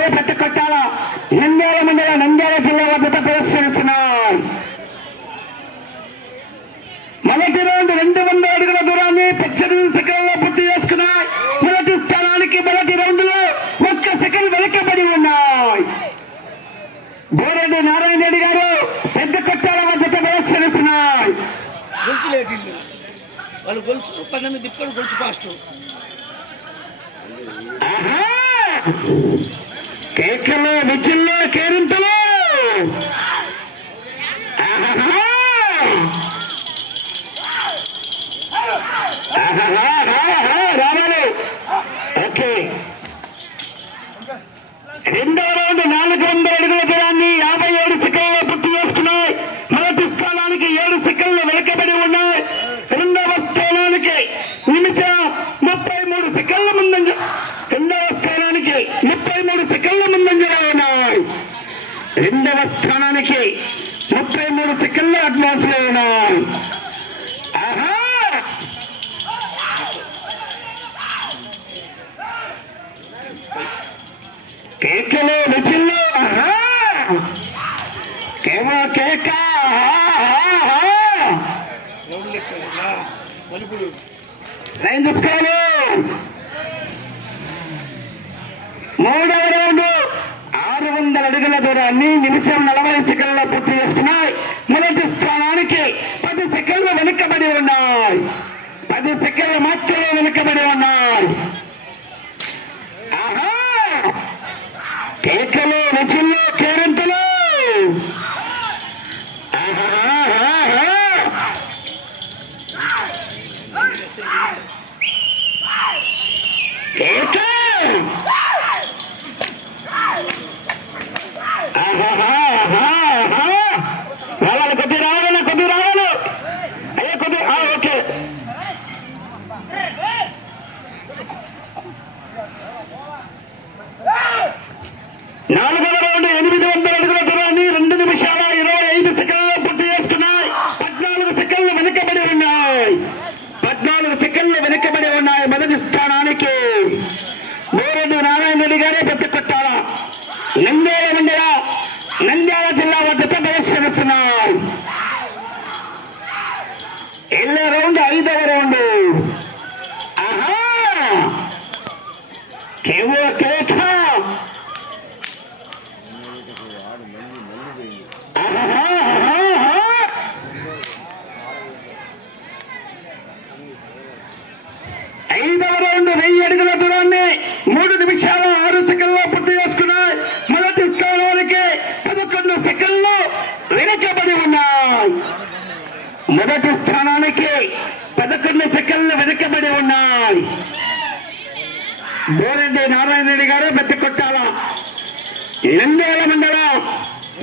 గారు పెద్ద కొట్టాల. నంద్యాల మండల నంద్యాల జిల్లా వద్ద ప్రదర్శనిస్తున్నారు మొదటి రౌండ్ రెండు వందల అడుగుల దూరాన్ని పద్దెనిమిది సెకండ్లో పూర్తి చేసుకున్నాయి. మొదటి స్థానానికి మొదటి రౌండ్లో ఒక్క సెకండ్ వెనకబడి ఉన్నాయి. గోరెడ్డి నారాయణ రెడ్డి గారు పెద్ద కొట్టాల లేట్ ఇల్లు వాళ్ళు గొలుసు పన్నెండు తిప్పాడు గొలుసు ఫాస్ట్. ఆహా! కేకలు విచిల్లో కేరింతలు. ఆహా లైన్ చూసుకోవాలి. మూడవ రౌండ్ ఆరు వందల అడుగుల దూరాన్ని నిమిషం నలభై సెకండ్ల పూర్తి చేసుకున్నాయి మొదటి స్థానానికి పది సెకండ్లు వెనుకబడి ఉన్నాయి. పది సెకండ్లు మాత్రమే వెనుకబడి ఉన్నాయి. ఆహా! కేకలు రుచులు కేరింతలు ఆహాహాహా. కేక ఆహాహాహాహా. రావాలి కొద్ది రావాలి కొద్ది రావాలి అయ్యా కొద్ది ఆ, ఓకే నాలుగవ రౌండ్ ఎనిమిది వందల అడుగుల దూరాన్ని రెండు నిమిషాల ఇరవై ఐదు సెకండ్లలో పూర్తి చేసుకున్నాయి పద్నాలుగు సెకండ్లు వెనుకబడి ఉన్నాయి పద్నాలుగు సెకండ్లు వెనుకబడి ఉన్నాయి మొదటి స్థానానికి మోరెడ్డి నారాయణ రెడ్డి గారే పెద్ద కొట్టాల నంద్యాల మండల నంద్యాల జిల్లా వద్ద ప్రదర్శనిస్తున్నారు ఎల్లే రౌండ్ ఐదవ రౌండ్ ఆహా కేవో కేక ఐదవ రౌండ్ వెయ్యి అడుగుల దూరాన్ని మూడు నిమిషాల ఆరు సెకండ్లో పూర్తి చేసుకున్నాయి మొదటి స్థానానికి పదకొండు సెకండ్లు వెనుకబడి ఉన్నాయి మొదటి స్థానానికి పదకొండు సెకండ్లు వెనుకబడి ఉన్నాయి బోరెడ్డి నారాయణ రెడ్డి గారు పెద్ద కొట్టాల. నంద్యాల మండలం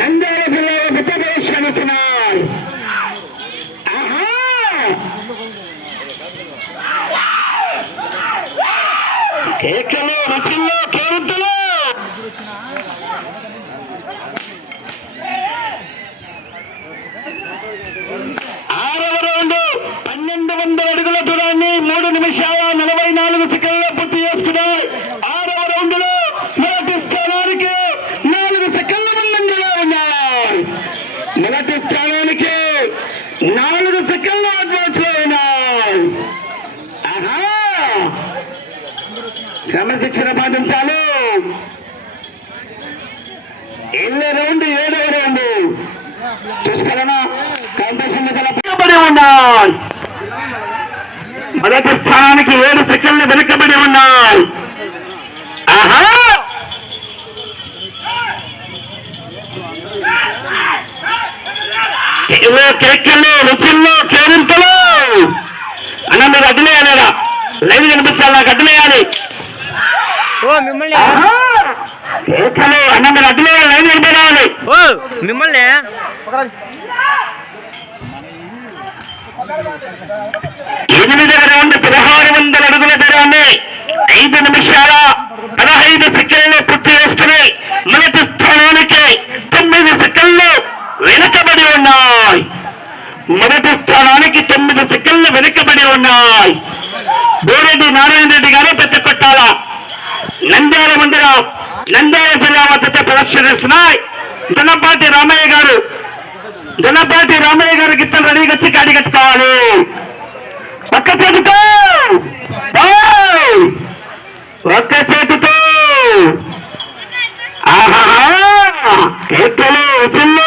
నంద్యాల జిల్లాలో పెద్ద ప్రదర్శనిస్తున్నారు కేకలు రుచుల్లో కేరింతలు ఆరవ రౌండ్ పన్నెండు వందల అడుగులు నిమిషాల నలభై నాలుగు సెకండ్లో పూర్తి చేసుకున్నాయి. ఆరవ రౌండ్లో మొదటి స్థానానికి నాలుగు సెకండ్ల ముందంజలో ఉన్నాయి మొదటి స్థానానికి నాలుగు సెకండ్ల అడ్వాన్స్లో ఉన్నాయి క్రమశిక్షణ పాటించాలి ఎన్ని రౌండ్ ఏడవ రౌండ్. చూసుకోవాలన్నా కాంపిటీషన్ వెనుకబడి ఉన్నాయి మొదటి స్థానానికి ఏడు సెకండ్లు వెనుకబడి ఉన్నాయి. ఆహా! కేలో కేకలు రుచుల్లో కేరింతలు. అన్న మీరు అడ్డునేయాలేదా లైవ్ కనిపించాలి నాకు! కేకలు అన్న మీరు అడ్డునేయాలి లైవ్ కనిపించాలి ఓ మిమ్మల్ని. ఎనిమిది రౌండ్ పదహారు వందల అడుగుల దూరాన్ని ఐదు నిమిషాల పదహైదు సెకండ్లు పూర్తి చేసుకుని మొదటి స్థానానికి తొమ్మిది సెకండ్లు వెనుకబడి ఉన్నాయి. మొదటి స్థానానికి తొమ్మిది సెకండ్లు వెనుకబడి ఉన్నాయి. బోరెడ్డి నారాయణ రెడ్డి గారు పెద్ద కొట్టాల. నంద్యాల మందిరం నంద్యాల జిల్లా వద్ద ప్రదర్శనిస్తున్నాయి దొనపాటి రామయ్య గారు దొనపాటి రామయ్య గారు గిత్తలు రెడీగా వచ్చి కాడి కట్టుకోవాలి. ఒక్క చేతితో! ఒక్క చేతితో! ఆహా! కేకలు ఉతుళ్ళు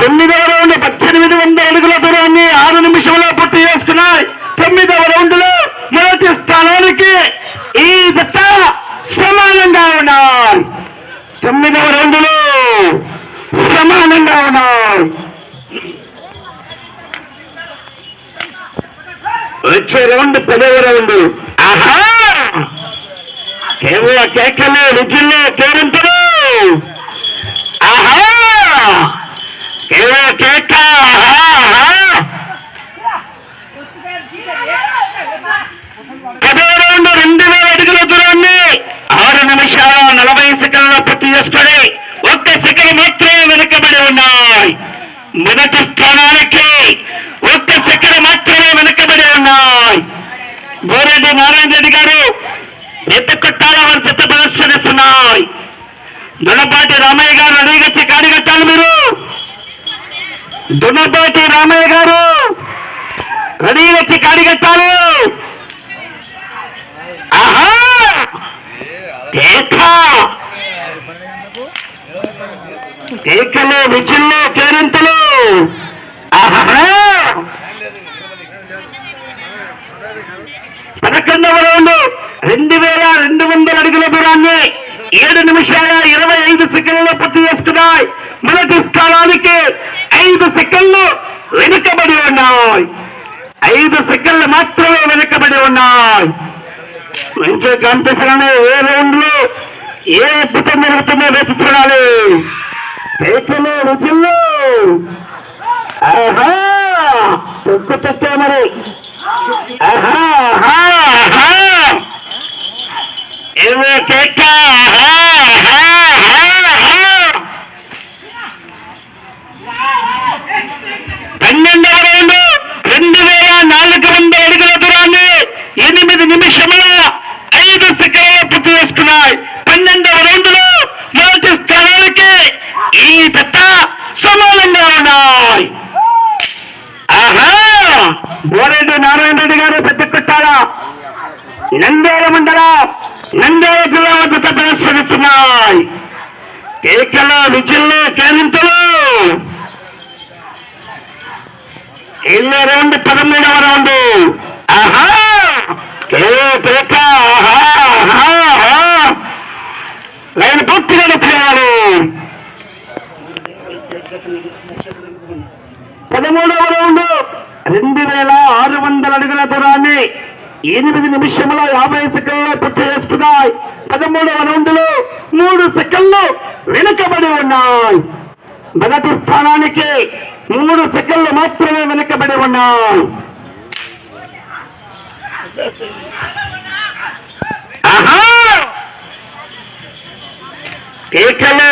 తొమ్మిదవ రౌండ్ పద్దెనిమిది వందల అడుగుల దూరాన్ని ఆరు నిమిషంలో పూర్తి చేసుకున్నాయి. తొమ్మిదవ రౌండ్లో లో మొదటి స్థానానికి ఈ దత్త సమానంగా ఉన్నాయి తొమ్మిదవ రౌండ్లో సమానంగా ఉన్నాయి వచ్చే రౌండ్ పదవ రౌండ్. ఆహా! కేవల కేకలు రుచుల్లో కేరింతలు. ఆహా! కేవల కేక. పదవ రౌండ్ రెండు వేల అడుగుల దూరాన్ని ఆరు నిమిషాల నలభై సెకండ్ల పూర్తి చేసుకొని ఒక్క సెకండ్ మాత్రమే వెనుకబడి ఉన్నాయి. మొదటి స్థానానికి ఒక్క సెకండ్ మాత్రమే వెనుకబడి ఉన్నాయి. బోరెడ్డి నారాయణ రెడ్డి గారు ఎత్త కొట్టాల వారి చెత్త ప్రదర్శనిస్తున్నాయి. దొనపాటి రామయ్య గారు అడిగచ్చి కాడిగట్టాలి మీరు. దొనపాటి రామయ్య గారు రెడీ వచ్చి కాడిగట్టాలి ఆహా! కేక కేకలు విచుళ్ళు కేరింతలు పదకొండవ రౌండ్ రెండు వేల రెండు వందల అడుగుల దూరాన్ని ఏడు నిమిషాల ఇరవై ఐదు సెకండ్లలో పూర్తి చేసుకున్నాయి మొదటి స్థానానికి ఐదు సెకండ్లు వెనుకబడి ఉన్నాయి. ఐదు సెకండ్లు మాత్రమే వెనుకబడి ఉన్నాయి. మంచి కనిపిస్తున్నాయి ఏ రౌండ్లు ఏ అద్భుతం జరుగుతుందో రేపు చూడాలి. పేకలు రుచులు. ఆహా! తొక్కు తొక్కే మరి. ఆహా! ఆహా! ఆహా! ఏమో కేక? ఆహా ఆహా పన్నెండవ రౌండ్ రెండు వేల నాలుగు వందల అడుగుల దూరాన్ని ఎనిమిది నిమిషముల ఐదు సెకండ్ల పూర్తి పన్నెండు పన్నెండవ మొదటి స్థానానికి ఈ పెద్ద సమానంగా ఉన్నాయి. ఆహా! బోరెడ్డి నారాయణ రెడ్డి గారు పెద్ద కొట్టాల. నందేల మండల నందేల జిల్లా వద్ద ప్రదర్శనిస్తున్నాయి కేకలు విజిల్లు కేరింతలు. ఇల్ల రౌండ్ పదమూడవ రౌండ్. ఆహా! కే పేక ఆహా, ఆహా. లైన్ పూర్తిగా చేయాలి పదమూడవ రౌండ్ రెండు వేల ఆరు వందల అడుగుల దూరాన్ని ఎనిమిది నిమిషముల యాభై సెకండ్లు పూర్తి చేసుకున్నాయి పదమూడవ రౌండ్లో మూడు సెకండ్లు వెనుకబడి ఉన్నాయి. మొదటి స్థానానికి మూడు సెకండ్లు మాత్రమే వెనుకబడి ఉన్నాయి. ఆహా! కేకలు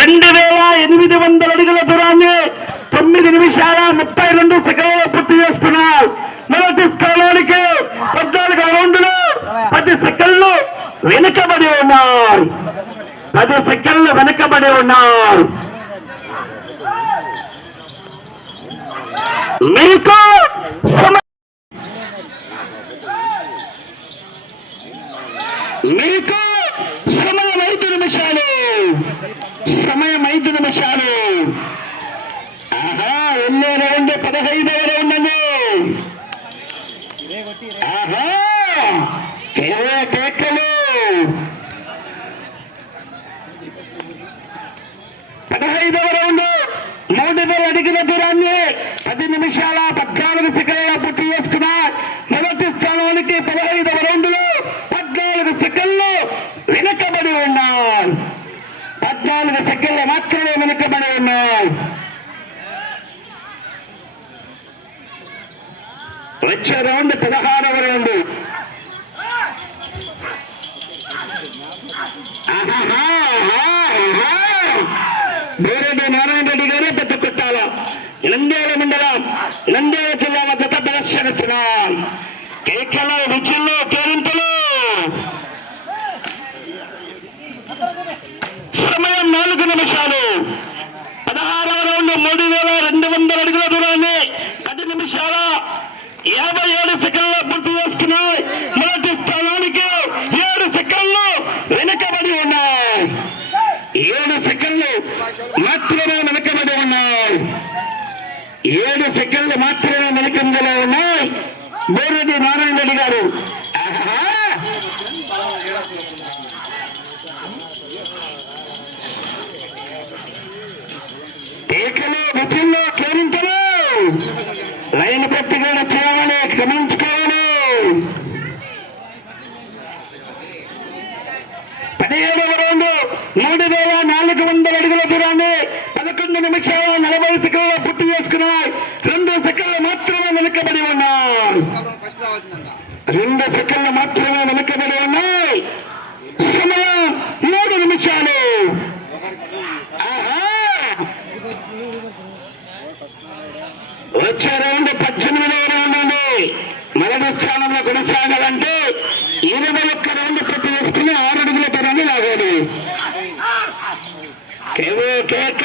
రెండు వేల ఎనిమిది వందల అడుగుల దూరాన్ని తొమ్మిది నిమిషాల ముప్పై రెండు సెకండ్లు పూర్తి చేస్తున్నారు మొదటి స్థానానికి పద్నాలుగు రౌండ్లు పది సెకండ్లు వెనుకబడి ఉన్నారు. పది సెకండ్లు వెనుకబడి ఉన్నారు. మీకు ఐదు నిమిషాలు. ఆహా ఎన్నో రౌండ్ పదహైదవ రౌండ్ అండి. ఆహా కేవల కేకలు పదహైదవ రౌండ్ మూడు వేల అడిగిన దూరాన్ని పది నిమిషాల కొన్ని సెకండ్లు మాత్రమే వెనుకబడి ఉన్నాయి. వచ్చే రౌండ్ పదహారవ రౌండ్. బోరెడ్డి నారాయణ రెడ్డి గారు పెద్ద కుట్టాల. నంద్యాల మండలం నంద్యాల జిల్లా వద్ద ప్రదర్శనిస్తున్నారు కేకల విజయంలో సెకండ్లు మాత్రమే వెనుకంజలో ఉన్నాయి. బోరెడ్డి నారాయణ రెడ్డి గారు. ఏకలో విధుల్లో కేరింతలు. లైన్ పట్టుకొని చేయాలని గమనించుకోవాలి పదిహేడవ రౌండ్ మూడు వేల నాలుగు వందల అడుగుల దూరాన్ని పదకొండు నిమిషాల నలభై సెకండ్ల పూర్తి చేసుకున్నాయి రెండు సెకండ్లు మాత్రమే వెనుకబడి ఉన్నాయి రెండు సెకండ్లు మాత్రమే వెనుకబడి ఉన్నాయి. సమయం మూడు నిమిషాలు. వచ్చే రౌండ్ పద్దెనిమిదవ రౌండ్ ఉంది. మొదటి స్థానంలో కొనసాగాలంటే ఇరవై ఒక్క రౌండ్ పూర్తి చేసుకుని ఆరు అడుగుల తరాన్ని లాగాలి. కేక?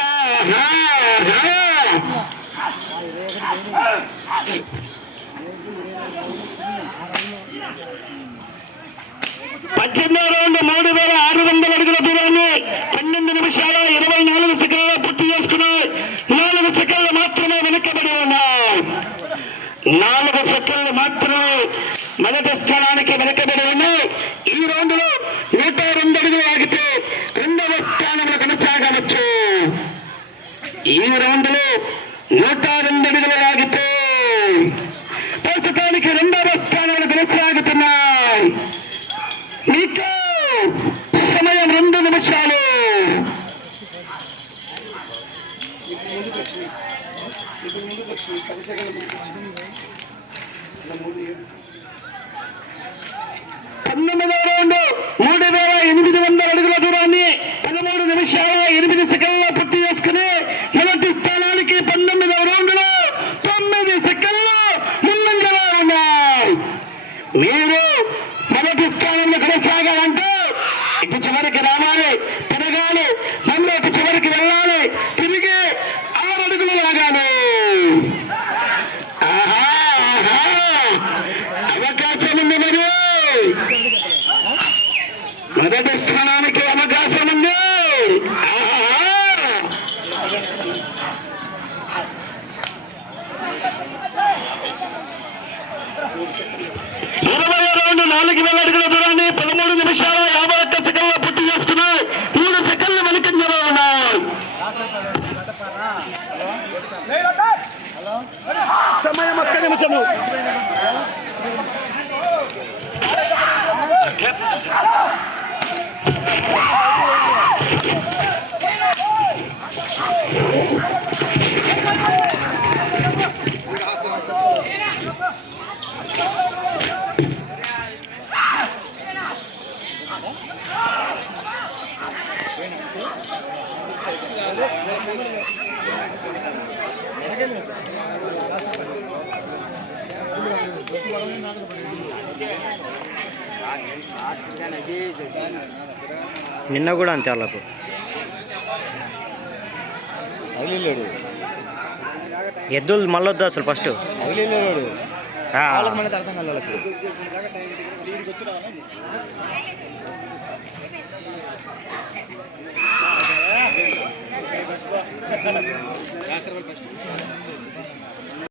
హా, రౌండ్ మూడు వేల ఆరు వందల అడుగుల దూరాన్ని పన్నెండు నిమిషాల ఇరవై నాలుగు సెకండ్ల పూర్తి చేసుకున్నాయి నాలుగు సెకండ్లు మాత్రమే వెనుకబడి ఉన్నాయి నాలుగు సెకండ్లు మాత్రమే మొదటి స్థానానికి వెనుకబడి ఉన్నాయి. ఈ రౌండ్లో నూట రెండు అడుగులు ఆగితే రెండవ స్థానంలో కొనసాగవచ్చు. ఈ రౌండ్లో నూట రెండు అడుగులు ఆగితే ప్రస్తుతానికి రెండవ స్థానాలు కొనసాగుతున్నాయి. మీకు సమయం రెండు నిమిషాలు. ఇప్పుడు ముందుకు వచ్చినాయి పంతొమ్మిదవ రౌండ్ మూడు వేల ఎనిమిది వందల అడుగుల దూరాన్ని పదమూడు నిమిషాల ఎనిమిది సెకండ్ల పూర్తి చేసుకుని మొదటి స్థానానికి పంతొమ్మిదవ రౌండ్లో తొమ్మిది సెకండ్లు ముందంజలో ఉన్నాయి మీరు మొదటి స్థానంలో కొనసాగాలంటే ఇటు చివరికి రావాలి తిరగాలి మళ్ళీ ఇటు చివరికి వెళ్ళాలి తిరిగి ఆరు అడుగులు లాగాలి ఆహా ఆహా అవకాశం ఉంది మరి స్థానానికి అవకాశం ఉంది! ఇరవై రౌండ్ నాలుగు వేల అడుగుల దూరాన్ని పదమూడు నిమిషాల యాభై ఒక్క సెకండ్ల పూర్తి చేసుకున్నాయి. మూడు సెకండ్లు వెనుకంజలో ఉన్నాయి. సమయం ఒక్క నిమిషము. నిన్న కూడా అంతే వాళ్ళకు ఎద్దులు మళ్ళొద్దు అసలు ఫస్ట్. అగిలేడు